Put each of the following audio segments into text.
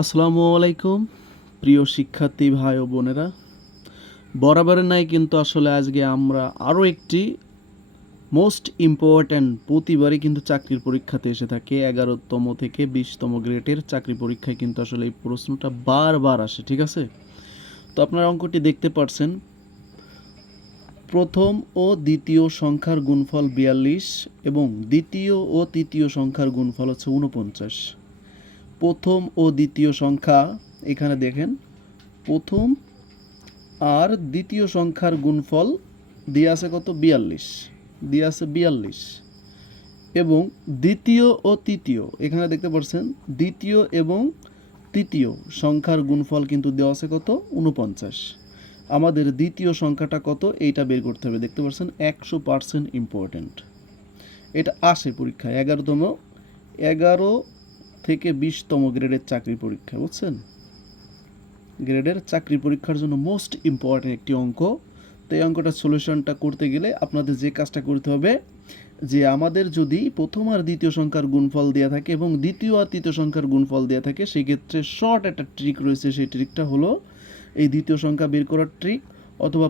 আসসালামু আলাইকুম প্রিয় শিক্ষার্থী ভাই ও বোনেরা, বরাবরের নাই কিন্তু আসলে আজকে আমরা আরও একটি মোস্ট ইম্পর্ট্যান্ট, প্রতিবারই কিন্তু চাকরির পরীক্ষাতে এসে থাকে 11তম থেকে 20তম গ্রেডের চাকরি পরীক্ষায় কিন্তু আসলে এই প্রশ্নটা বারবার আসে। ঠিক আছে, তো আপনারা অঙ্কটি দেখতে পাচ্ছেন, প্রথম ও দ্বিতীয় সংখ্যার গুণফল 42 এবং দ্বিতীয় ও তৃতীয় সংখ্যার গুণফল হচ্ছে 49। প্রথম ও দ্বিতীয় সংখ্যা এখানে দেখেন, প্রথম আর দ্বিতীয় সংখ্যার গুণফল দিয়ে আছে কত, 42 দিয়ে আছে 42, এবং দ্বিতীয় ও তৃতীয় এখানে দেখতে পাচ্ছেন দ্বিতীয় এবং তৃতীয় সংখ্যার গুণফল কিন্তু দেওয়া আছে কত, 49। আমাদের দ্বিতীয় সংখ্যাটা কত এইটা বের করতে হবে। দেখতে পাচ্ছেন 100% ইম্পর্ট্যান্ট, এটা আসে পরীক্ষায় 11 থেকে 20তম গ্রেডের চাকরি পরীক্ষা, বুঝছেন, গ্রেডের চাকরি পরীক্ষার জন্য মোস্ট ইম্পর্ট্যান্ট একটি অঙ্ক। তো এই অঙ্কটার সলিউশনটা করতে গেলে আপনাদের যে কাজটা করতে হবে, যে আমাদের যদি প্রথম আর দ্বিতীয় সংখ্যার গুণফল দেওয়া থাকে এবং দ্বিতীয় আর তৃতীয় সংখ্যার গুণফল দেওয়া থাকে, সেই ক্ষেত্রে শর্ট একটা ট্রিক রয়েছে। সেই ট্রিকটা হলো এই দ্বিতীয় সংখ্যা বের করার ট্রিক, অথবা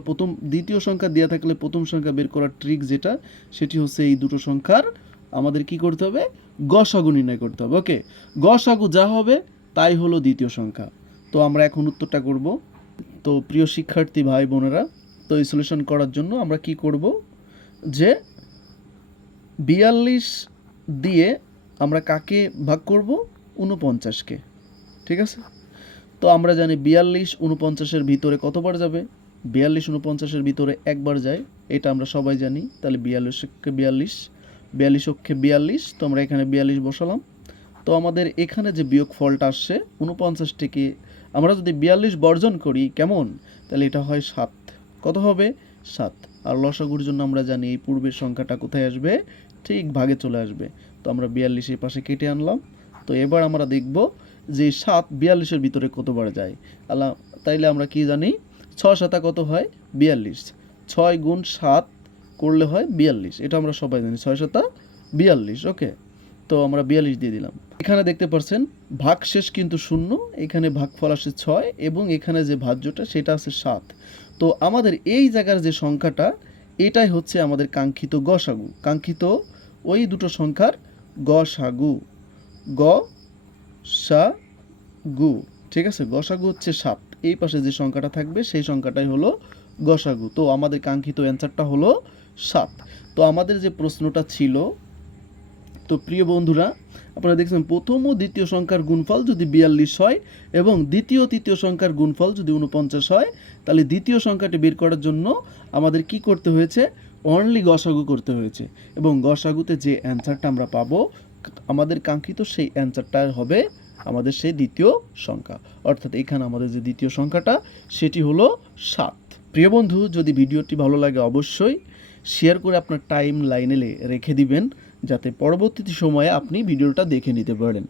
দ্বিতীয় সংখ্যা দেওয়া থাকলে প্রথম সংখ্যা বের করার ট্রিক যেটা, সেটি হচ্ছে এই দুটো সংখ্যার আমাদের কি করতে হবে, গসাগু নির্ণয় করতে হবে। ওকে, গসাগু যা হবে তাই হলো দ্বিতীয় সংখ্যা। তো আমরা এখন উত্তরটা করব। তো প্রিয় শিক্ষার্থী ভাই বোনেরা, তো এই সলিউশন করার জন্য আমরা কি করব, যে 42 দিয়ে আমরা কাকে ভাগ করব, 49কে। ঠিক আছে, তো আমরা জানি 42 49-এর ভিতরে কতবার যাবে, 42 49-এর ভিতরে একবার যায়, এটা আমরা সবাই জানি। তাহলে 42-কে 42, 42-কে 42, তো আমরা এখানে 42 বসালাম। তো আমাদের এখানে যে বিয়োগ ফলটা আসছে 49 থেকে আমরা যদি 42 বর্জন করি কেমন, তাহলে এটা হয় 7। কত হবে, 7। আর লসাগুর জন্য আমরা জানি এই পূর্বের সংখ্যাটা কোথায় আসবে, ঠিক ভাগে চলে আসবে। তো আমরা 42 এই পাশে কেটে আনলাম। তো এবার আমরা দেখব যে 7 42-এর ভিতরে কতবার যায়। তাইলে আমরা কি জানি, 6 7 কত হয়, 42। 6 গুণ 7 করলে হয় 42, এটা আমরা সবাই জানি, 6 7 42। ওকে, তো আমরা 42 দিয়ে দিলাম। এখানে দেখতে পাচ্ছেন ভাগশেষ কিন্তু 0, এখানে ভাগফল আসে 6 এবং এখানে যে ভাজ্যটা সেটা আছে 7। তো আমাদের এই জায়গার যে সংখ্যাটা, এটাই হচ্ছে আমাদের কাঙ্ক্ষিত গসাগু, কাঙ্ক্ষিত ওই দুটো সংখ্যার গসাগু, গসাগু। ঠিক আছে, গসাগু হচ্ছে 7, এই পাশে যে সংখ্যাটা থাকবে সেই সংখ্যাটাই হলো গসাগু। তো আমাদের কাঙ্ক্ষিত অ্যান্সারটা হলো 7। তো আমাদের যে প্রশ্নটা ছিল, তো প্রিয় বন্ধুরা, আপনারা দেখছেন প্রথম ও দ্বিতীয় সংখ্যার গুণফল যদি 42 হয় এবং দ্বিতীয় তৃতীয় সংখ্যার গুণফল যদি 49 হয়, তাহলে দ্বিতীয় সংখ্যাটি বের করার জন্য আমাদের কি করতে হয়েছে, অনলি গসাগু করতে হয়েছে। এবং গসাগুতে যে অ্যান্সারটা আমরা পাবো, আমাদের কাঙ্ক্ষিত সেই অ্যান্সারটা হবে আমাদের সেই দ্বিতীয় সংখ্যা। অর্থাৎ এখানে আমাদের যে দ্বিতীয় সংখ্যাটা সেটি হলো 7। প্রিয় বন্ধু, যদি ভিডিওটি ভালো লাগে অবশ্যই শেয়ার করে আপনার টাইম লাইনে রেখে দিবেন, যাতে পরবর্তী সময়ে আপনি ভিডিওটা দেখে নিতে পারেন।